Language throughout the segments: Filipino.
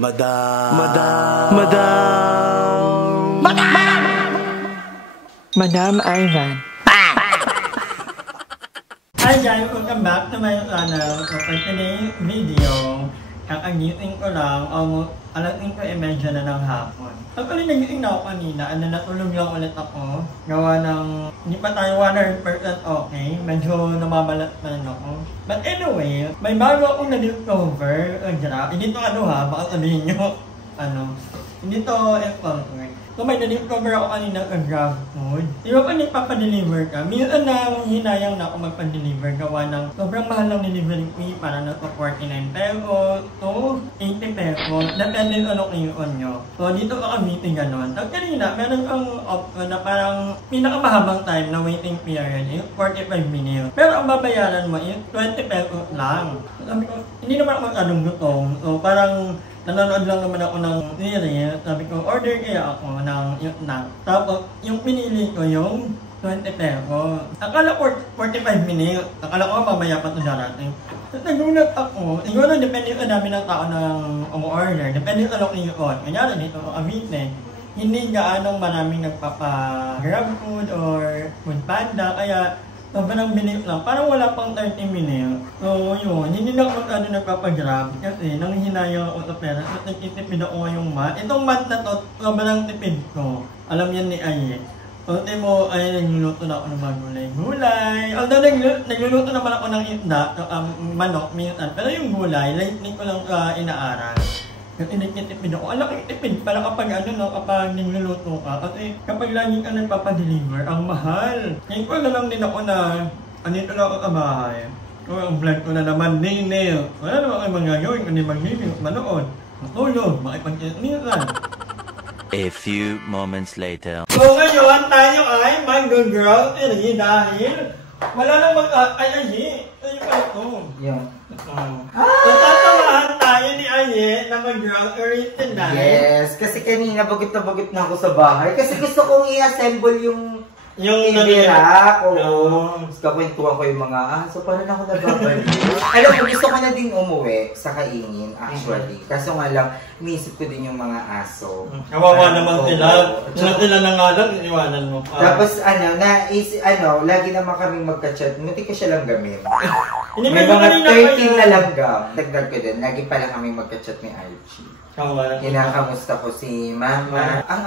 Madam. Madam Ivan. Hi guys, welcome back to my channel. So for today's video, kakagising ko lang, alating ko i-medyo na ng hapon. Actually, nagising na ako kanina, natulog lang ulit ako. Gawa ng, hindi pa tayo 100% okay, medyo namabalat na rin ako. But anyway, may bago akong na-discover. Hindi to baka sabihin nyo, hindi to important. So may na-discover ako kanina ang grab food. Di ba pa nagpapadeliver ka? Minsan na hinayang na ako magpa-deliver gawa ng sobrang mahal ng delivery fee para na sa 49 pesos to 80 pesos. Depende sa location nyo. So dito ka kamitin ganon. So kanina, meron ang option na parang pinakamahabang time na waiting period is 45 minutes. Pero ang babayaran mo is 20 pesos lang. So, sabi ko, hindi naman ako masyadong gutom. So parang nanonood lang naman ako ng series. Sabi ko, order kaya ako ng snack. Tapos, yung pinili ko yung 20 pesos. Akala ko 45 minutes. Akala ko mamaya pa ito darating. Tapos nagulat ako. Siguro depende sa dami ng tao ng order. Depende sa location. Kanyari dito, Avite. Hindi gaanong maraming nagpapa-grab food or food panda. Kaya, sobrang bilis lang. Parang wala pang 30 minutes. So, yun. Hindi na ako nagpapagrab. Kasi, nanghihinayang ako sa pera. So, nagtitipid ako ngayong month. Itong month na to, sobrang tipid ko. Alam yan ni Aye. So, mo, ay, nagluluto na ako ng mga gulay. Although, nagluluto naman ako ng isda, manok, minsan. Pero yung gulay, lately ko lang inaaral. Kasi nagtitipid ako. Alam ko tipid para kapag kapag nagluluto ka. Kasi kapag lagi ka nagpapadeliver, ang mahal. Ngayon ko na lang din ako na andito lang ako sa bahay. So, ang vlog ko na naman, nail. Wala naman kayo magagawin, kundi mag-review, manood, matulog, makipag-isnisan. A few moments later. So ngayon, tayo ay mag-grocery dahil wala nang ay, ito pa ito. Yeah. So, tatamahan tayo ni Aye na mag-grocery tonight. Yes, kasi kanina bagit na ako sa bahay. Kasi gusto kong i-assemble yung ibira ko. Gusto kwentuhan ko yung mga so parang ako nababalik. Alam mo, gusto ko na din umuwi sa kaingin actually. Kaso nga lang, iniisip ko din yung mga aso. Kawawa naman sila. Sila na nga lang, iniwanan mo. Tapos lagi naman kami magka-chat. Muti ka siya lang gamin. May mga 13 na langgam. Dagdag ko din. Lagi pala kami magka-chat ni Archie. Kinakamusta ko si Mama. Ang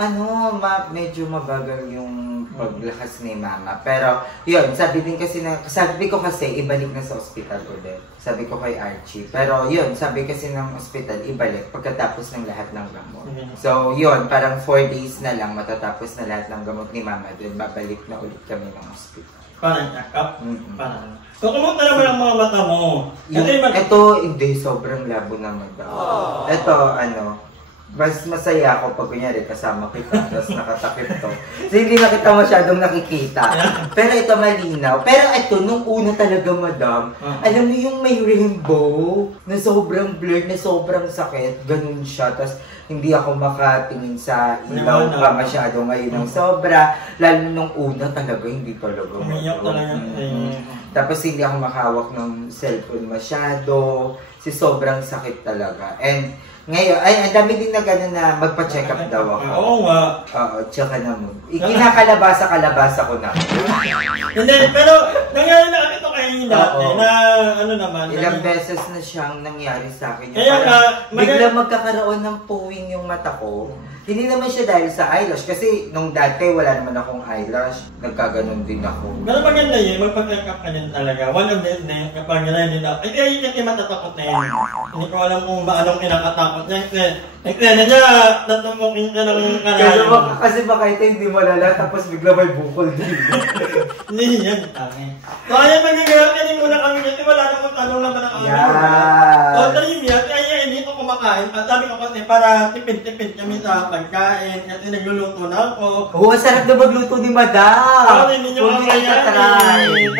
medyo mabagal yung paglakas ni Mama. Pero, yun, sabi ko kasi, ibalik na sa ospital ulit. Sabi ko kay Archie. Pero, yun, sabi kasi ng ospital, ibalik pagkatapos ng lahat ng gamot. So, yun, parang 4 days na lang matatapos na lahat ng gamot ni Mama. Then, babalik na ulit kami ng ospital. Parang check-up? Parang. So, kumusta naman ang mga mata mo? Ito, hindi. Sobrang labo naman daw. Ito, mas masaya ako pag kunyari kasama kita, tapos nakatakip to. So, hindi na kita masyadong nakikita. Pero ito malinaw. Pero ito, nung una talaga, madam, alam mo yung may rainbow, na sobrang blurred, na sobrang sakit, ganun siya. Tapos, hindi ako makatingin sa ilaw pa masyado ngayon ng sobra. Lalo nung una talaga, hindi talaga. Umiyak talaga. Tapos hindi ako makahawak ng cellphone masyado. Sobrang sakit talaga. And ngayon, ang dami din na gano'n na magpa-check up daw ako. Oo nga. Oo, tsaka naman. Kinakalabasa ko na. Hindi, pero nangyari na ito kayo dati na naman. Ilang beses na siyang nangyari sa akin. Kaya nga, bigla magkakaroon ng puwing yung mata ko. Hindi naman siya dahil sa eyelash. Kasi nung dati wala naman akong eyelash. Nagkaganon din ako. Pero maganda yun, magpa-check up ka din talaga. One of these days, kapag ready na, ay kasi matatakot na yun. Hindi ko alam kung ba anong kinakatakot niya. Kasi niya, natumukin ka ng kanayan. Kasi baka ito hindi malala, tapos bigla may bukol din. Hindi yan, tangin. So kaya magiging muna kami kasi wala namang tanong naman ang So trivia, kaya hindi ko kumakain. At sabi ko kasi para tipid-tipid kami sa pagkain kasi nagluluto na ako. Oo, sarap na magluto ni Madam! Hindi nyo kakayanin.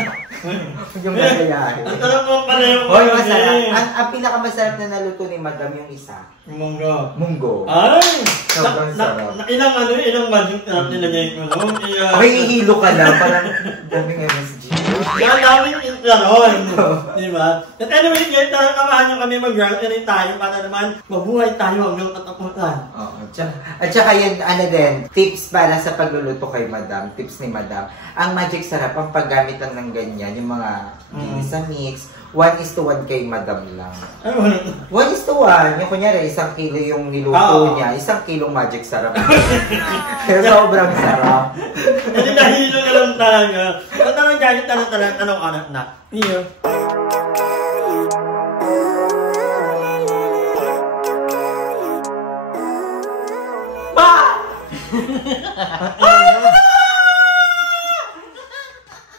Yung magayahin. Ang sarap mo pareho. Hoy, masarap. Ang pinakamasarap na naluto ni Madam yung isa. Yung munggo. Munggo. Ay! Sobrang sarap. Ilang magic sarap nilagay ko, no? Okay, ihilo ka lang. Parang daming MSG. Yan namin intraron. Di ba? At anyway, guys, samahan nyo kami mag-grocery tayo para naman mabuhay tayo hanggang katapusan. Oo. At saka yun, ano din, tips para sa pagluluto kay Madam, tips ni Madam. Ang magic sarap, ang paggamit lang ng ganyan, yung mga sa mix, 1:1 kay Madam lang. 1:1. Yung kunyari, 1 kilo yung niluto niya, 1 kilong magic sarap. Pero sobrang sarap. Hindi nahilo na lang talaga. Ba't naman galit tanong anak na? Iyo. Pa!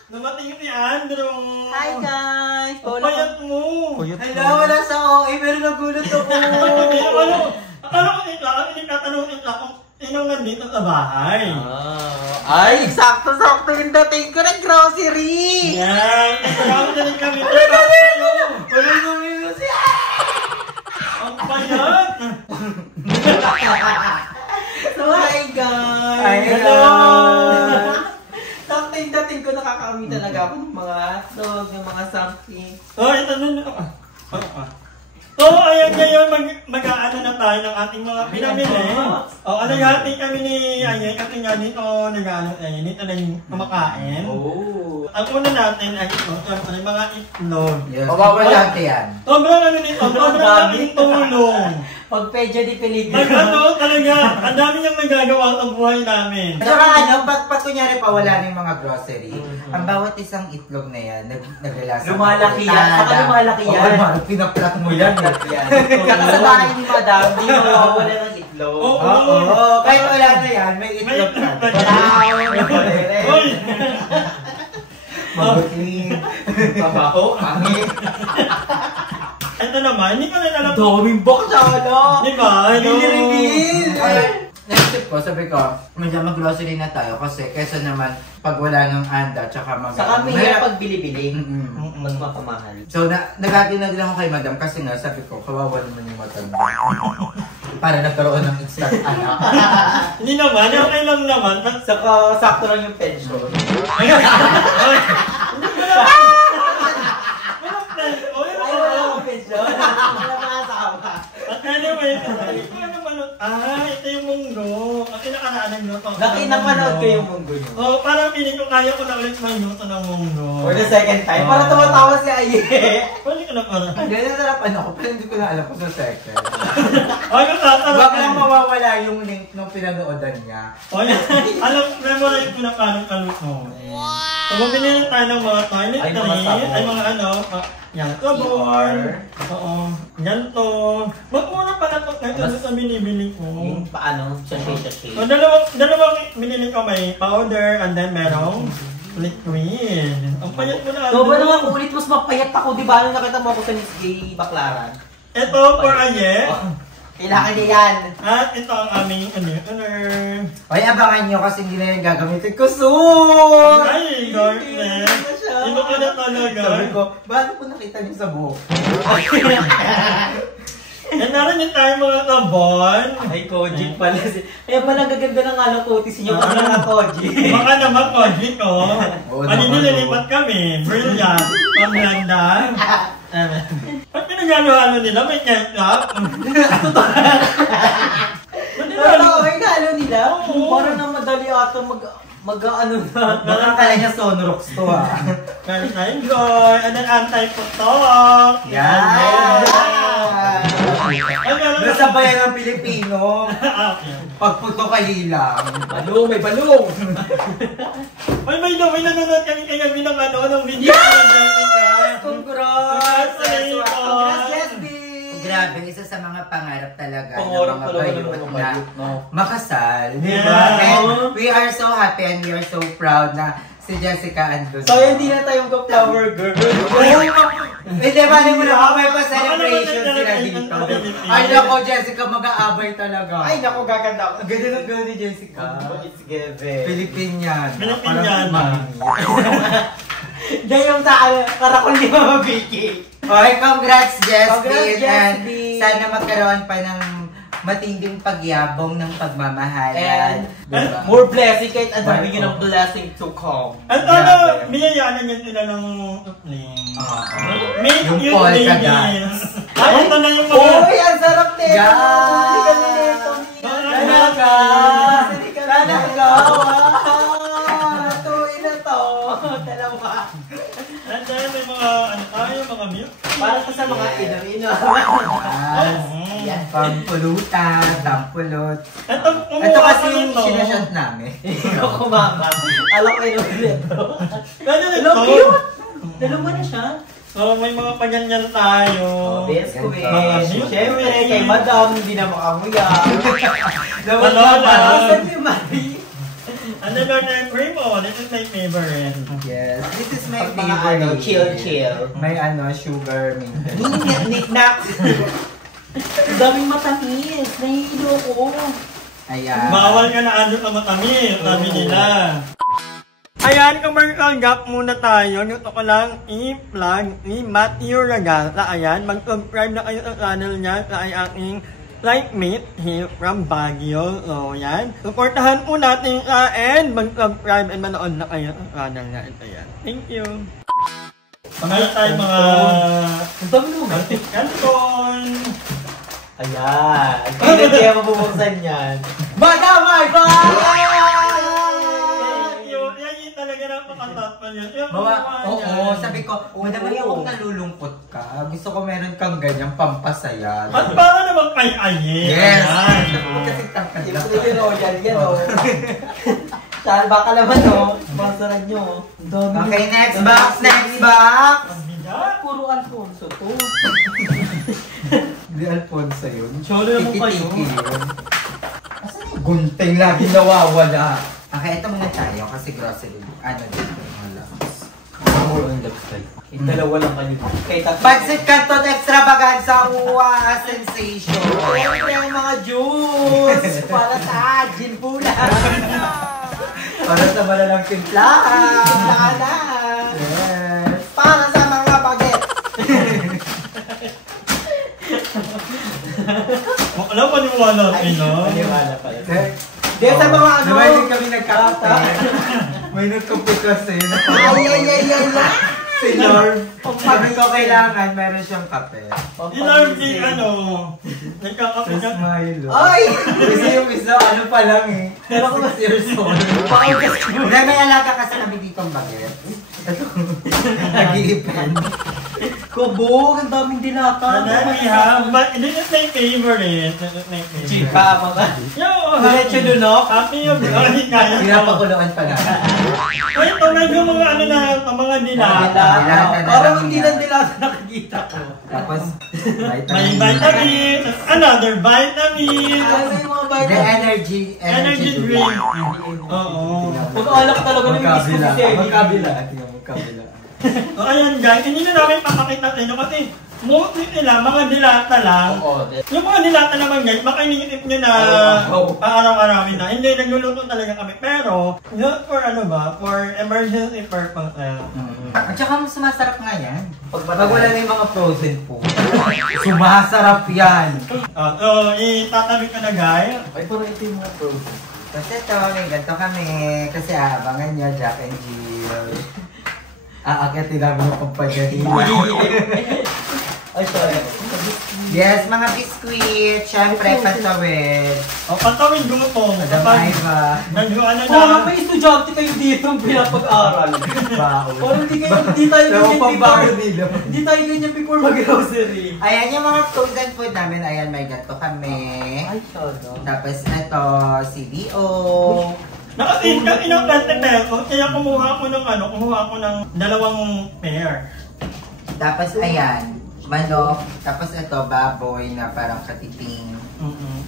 Namating si Andrew. Hi guys! Ang payat mo. Hello, wala sa OA pero nagulat ako. Akala ko tatanungin ka kung sino nandito sa bahay. Ay, sakto-sakto yung dating ko ng grocery! Yan! Kasama na rin kami. Wala namin siya! Ang payat! So, hi guys! Hi, Hello! hello. Sakto yung dating ko, nakakami talaga ako ng mga hotdog, ng mga something. Oh, ito na. So, ayan ngayon, mag-aano na tayo ng ating mga pinamili. O, nag-hati kami ni Ayay kasi nga dito, nag-aano, dito na yung kumakain. Ang una natin ay ito, yung mga itlog. Yes. Mawawala yan. Sobrang ano nito, sobrang laking tulong. Pag pedya di Pilipino. Ano, talaga, ang dami niyang nagagawa sa buhay namin. At saka ano, pag kunyari pa wala na yung mga grocery, ang bawat isang itlog na yan, naglalasa. Lumalaki yan. Saka lumalaki yan. Oo, pinaplat mo yan. Saka sa bahay ni Madam, di mo mawawala ng itlog. Oo, kahit wala na yan, may itlog na. Uy! Magutling. Pabaho, angin. Ito naman, hindi ko na alam. Daming box ano? Di ba? Hindi-reveal! Naisip ko, sabi ko, medyo mag-grocery na tayo kasi kesa naman pag wala ng anda, tsaka Saka may pag bili-bili, Mm-mm. mas mapamahal. So, nagati na din ako kay Madam kasi nga, sabi ko, kawawa naman yung matanda. Para nagkaroon ng instant anak. Hindi naman, okay lang naman. Saka sakto lang yung pension. Wala akong pension. Wala mga asawa. Anyway, ito yung mundo. Ang kinakaraanan nyo to. Napanood ko yung mundo nyo. Oh, parang piling ko kaya ko na ulit magluto ng mundo. For the second time. Para tumatawa si Aye. Pwede ko na parang. Ganyan nasarapan ako, pero hindi ko na alam kung sa second. Ay, natatala. Baka lang mawawala yung link nung pinanoodan niya. Ay, alam, memorize ko na paano kaluto. So, bumili na tayo ng mga toiletries, ay mga ano, yan, sabon. Oo, yan to. Ba't muna pala ito kahit sa binibili ko? Yung paano, sachet. So, dalawang binili ko, may powder and then merong liquid. Ang payat mo na. So ba naman ulit mas mapayat ako, di ba? Nung nakita mo ako sa Miss Gay Baklaran. Ito for Aye. Kailangan niya yan. At ito ang aming ano. Ay, abangan nyo kasi hindi na yung gagamitin ko soon! Ay, girlfriend. Iba ka na talaga. Sabi ko, bakit po nakita niyo sa buhok? Yan narin yung tayo mga sabon. Ay, Koji pala. Kaya pala gaganda ng alam kutis niyo kasi nga Koji. Baka naman, Koji ko. Nililipat kami. Brilliant. Pamlanda. Pag pinagano-ano nila, may ketchup. Pero ay nalo nila. Parang na madali ata mag-ano na. Baka kala niya Sonrox to ah. Guys, enjoy. And then anti-putok. Yan! Ay, Basta bayan ng Pilipino. Pagputo kahilang. Balong, may balong. Ay, may nanonood kami kagabi ng ano, ng video. Yes! Congrats! Congrats, Leslie! Grabe, isa sa mga pangarap talaga Pangarap ng mga talaga bayot ng mga na bayot, no? makasal. Di ba? Yeah. And we are so happy and we are so proud na si Jessica andun. So, hindi na tayo mag-flower girl. Hindi ba, mo na ako may pa-celebration sila dito. Ay, nako, Jessica, mag-aabay talaga. Ay, naku, gaganda ako. Ganda ng girl ni Jessica. It's given. Pilipinian. Pilipinian. Diyan yung karakol ni Mama Vicky. Okay, congrats, Jessie. Congrats, And Jessie. sana magkaroon pa ng matinding pagyabong ng pagmamahalan. And Diba? more blessing kahit ang dami ng blessing to come. At ano, biyayaan niya sila ng Make Yung you polka baby. dance. Ay, ito na yung mga... Uy, ang sarap nito! Talaga! Talaga! Wow! Tuloy na to! Dalawa! And then, may mga, ano tayo, mga milk. Para sa mga ino-ino. Yan, pampulutan, tampulot. Ito, Ito kasi yung sinashot namin. Ikaw kumakan. Alam ko yun nito. Ganyan ito. Hello, cute! Dalawa na siya. So, may mga paganyan tayo. Best ko eh. Mga milk. Siyempre, kay madam, hindi na makamuya. Malola. Saan yung mali? And then, your cream, oh, this is my favorite. Yes, this is my Ang mga ano, favorite. chill. May sugar mint. Knick-knack. Daming matamis. Nahihilo ko. Ayan. Bawal ka na ano sa matamis, sabi nila. Ayan, commercial gap muna tayo. Gusto ko lang i-plug ni Matthew Ragata. Ayan, mag-subscribe na kayo sa channel niya sa aking Lightmate here from Baguio. So, yan. Supportahan po natin siya and mag-subscribe and manood na kayo sa channel niya. Ito yan. Thank you. Pamaya tayo mga... Ang dami mo nga. Canton! Ayan. Hindi kaya mabubuksan yan. Madamay ba? Yan talaga na pakatatpan yun. Oo, sabi ko, madami akong nalulungkot ka. Gusto ko meron kang ganyang pampasaya. At para naman kay Aye. Yes! Ayan. Ako kasi tangkad Hindi lang. ko yung royal yan o. Saan baka naman o. Masarag nyo o. Okay, next box! Next box! Ang bigat. Puro Alfonso to. Hindi Alfonso yun. Cholo naman kayo. Tiki-tiki yun. Asan yung gunting lagi nawawala? Okay, ito muna tayo kasi grocery. Ano din mga labas. Puro ang lipstick. Yung dalawa lang kanina. Kay tatlo. Pansit Canton Extravaganza! Wow! Sensation! Siyempre ang mga juice. Para sa gin pula. Para sa malalang timplahan! Timplahan. Yes! Para sa mga baget. Alam mo niwala sila. Paniwala pala. Di sa mga ano? Diba din kami nagkakata? May nagkupit kasi. Ay. Si Norm. Sabi ko kailangan meron siyang kape. Si Norm si ano. Nagkakape Tapos ka. Milo. Ay! Kasi yung isa, ano pa lang eh. Pero kung 6 years old. Pakikas ko. Hindi, may alaga kasi kami dito ang baget. Nag-iipin. Kubog, ang daming dilata. And then we have, but this is my favorite. This is my favorite. Chika, mga. Yo, Diretso dun, no? happy yung birthday kaya. Pinapakuloan pa lang. Wait, ito medyo mga ano na, mga dilata. Dilata na Parang lang hindi yan. lang dilata nakikita ko. Tapos, May vitamin, another vitamin. Ano yung mga The vitamin? Energy drink. Oo. Pag-alak talaga ng miss ko si Eddie. Magkabila. So ayan guys, hindi na namin papakita sa inyo kasi mostly nila, mga dilata lang. Oo. Yung mga dilata naman guys, baka iniisip nyo na paaraw-arawin na. Hindi, nagluluto talaga kami. Pero, just for ano ba, for emergency purpose. At saka mas sumasarap nga yan. Pag Pag wala na yung mga frozen food. Sumasarap yan. So, itatabi ko na guys. Ay, parang ito yung mga frozen. Kasi ito, may ganito kami. Kasi abangan nyo, Jack and Jill. Aakyatin namin yung pampagahila. Ay, sorry. Yes, mga biskuit. Siyempre, patawid. O, patawin gutom. Madamay ba? Nag-ano na. Parang may estudyante kayo dito ang pinapag-aral. Parang hindi tayo ganyan before. Hindi tayo ganyan before mag-grocery. Ayan yung mga frozen food namin. Ayan, may gato kami. Ay, sorry. Tapos ito, CDO. Nakasin ka ilang 20 pesos, kaya kumuha ko ng 2 pair. Tapos ayan, manok. Tapos ito, baboy na parang katiting.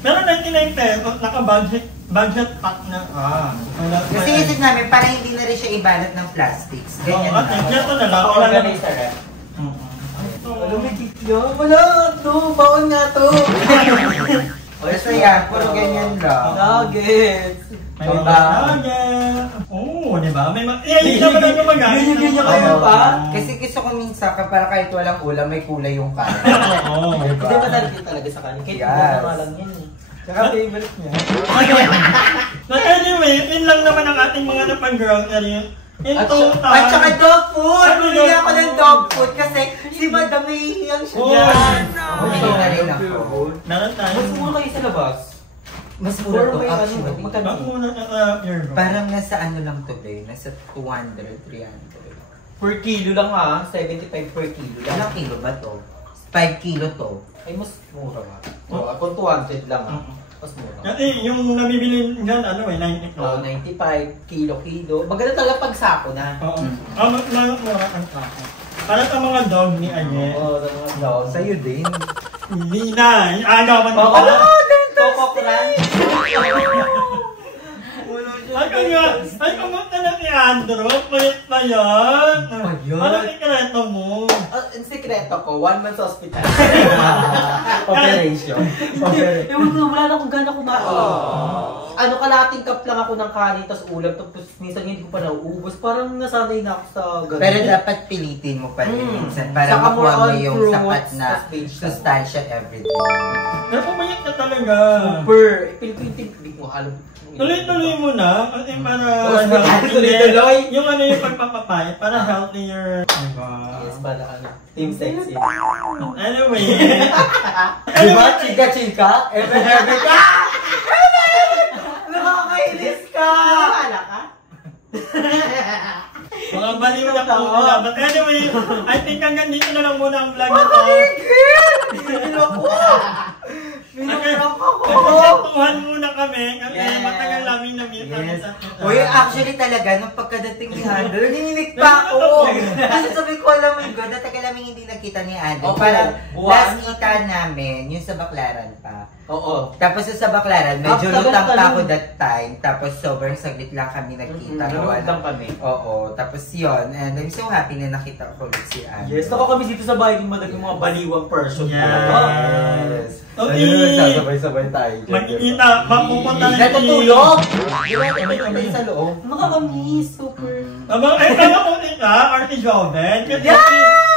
Pero 99 pesos, naka-budget pack na. Kasi isip namin, para hindi na rin siya ibalot ng plastics. Ganyan at lang. ito na lang. Organizer eh. Alam mo, Tito? Wala! To! Baon nga to! Kasi yan, puro ganyan lang. Nuggets! May mga nuggets. Oo, di ba? May mga... Hindi naman ang gumagamit. Ganyan kayo pa? Kasi gusto ko minsan, para kahit walang ulam, may kulay yung kanin. Oo. Hindi ba talaga talaga sa kanin? Kahit Yes. wala lang yan eh. Naka-favorite niya. But anyway, yun lang naman ang ating mga napag-grocery. In total. At saka dog food! Ano Bumili dog ako ng dog food kasi si Madam hihiyang siya dyan. Bumili na rin ako. Meron tayo. Mas mura kayo sa labas. Mas mura to Or may actually. magkano? Ang muna na pure gold. Parang nasa ano lang to eh. Nasa 200, 300. Per kilo lang ha, 75 per kilo lang. Ilang kilo ba to? 5 kilo to. Ay, mas mura nga. Kung 200 lang ha, mas mura. Kasi yung nabibili dyan, ano eh, 90 Oh, 95 kilo. Maganda talaga pag sako na. Oo. Mas mura ang sako. Para sa mga dog ni Anye. Oo, sa mga dog. Sa'yo din. Hindi na. Agawan ko Coco pala. Coco Crunch. Ay, kamusta na si Andrew? Payat pa yan. Payat? Ano sikreto mo? Ang sikreto ko, 1 month sa hospital. Operation. Ewan ko, wala na akong gana kumain. Ano, kalating cup lang ako ng kanin, tas ulam, tapos minsan hindi ko pa nauubos. Parang nasanay na ako sa ganun. Pero dapat pilitin mo pa rin minsan para Saka makuha mo more on yung fruits, sapat na tas vegetables. sustansya everyday. Pero pumayat ka talaga. Super. Pilipin, hindi ko alam. Tuloy-tuloy mo na. Kasi para Tuloy-tuloy? Yung ano yung pagpapapayat, para healthier. Diba? Yes, para ano. Team sexy. Anyway. Diba? Chika-chika? Every ka? Nakakainis ka! Wala ka? Mga baliw na po nila. But anyway, I think hanggang dito na lang muna ang vlog na to. Nagkatuhan muna kami kasi matagal namin na-meet kami sa kita. Uy, actually talaga, nung pagkadating ni Andrew, nininig pa ako. Kasi sabi ko, alam mo yun, natagal namin hindi nagkita ni Andrew. Okay. Parang Buwan. last kita namin, yung sa Baclaran pa. Oo. Tapos yung sa Baclaran, medyo Tagal lutang pa lang. ako that time. Tapos sobrang saglit lang kami nagkita. Nanood lang kami. Oo. Tapos yun, and I'm so happy na nakita ko ulit si Andrew. Yes, ako kami dito sa bahay ng mga baliwang person. Yes. Okay. Nagsasabay-sabay tayo. Magkikita, mapupunta na Natutulog! Hindi sa loob. Nakakamiss, super. Ay, kala ko nila, Arte Joven. Kasi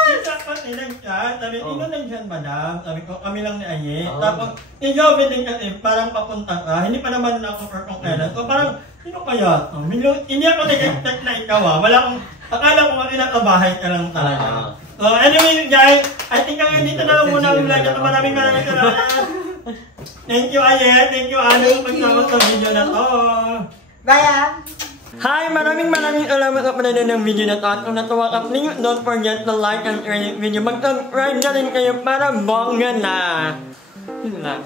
isa pa nilang chat. Sabi, ino lang dyan, madam. Sabi ko, kami lang ni Aye. Tapos, si Joven din kasi, parang papunta ka. Hindi pa naman ako for kung kailan. So, parang, sino kaya? Hindi ako nag-expect na ikaw Wala akong, akala ko kinakabahay ka lang talaga. So, anyway, guys, I think hanggang dito na lang muna ang vlog. At maraming salamat. Thank you, Aye. Thank you, Ana, sa pagsama sa video na to. Bye! Hi! Maraming salamat sa panonood ng video na to. At kung natuwa ka, please don't forget to like and share this video. Mag-subscribe na rin kayo para bongga na. Yun lang.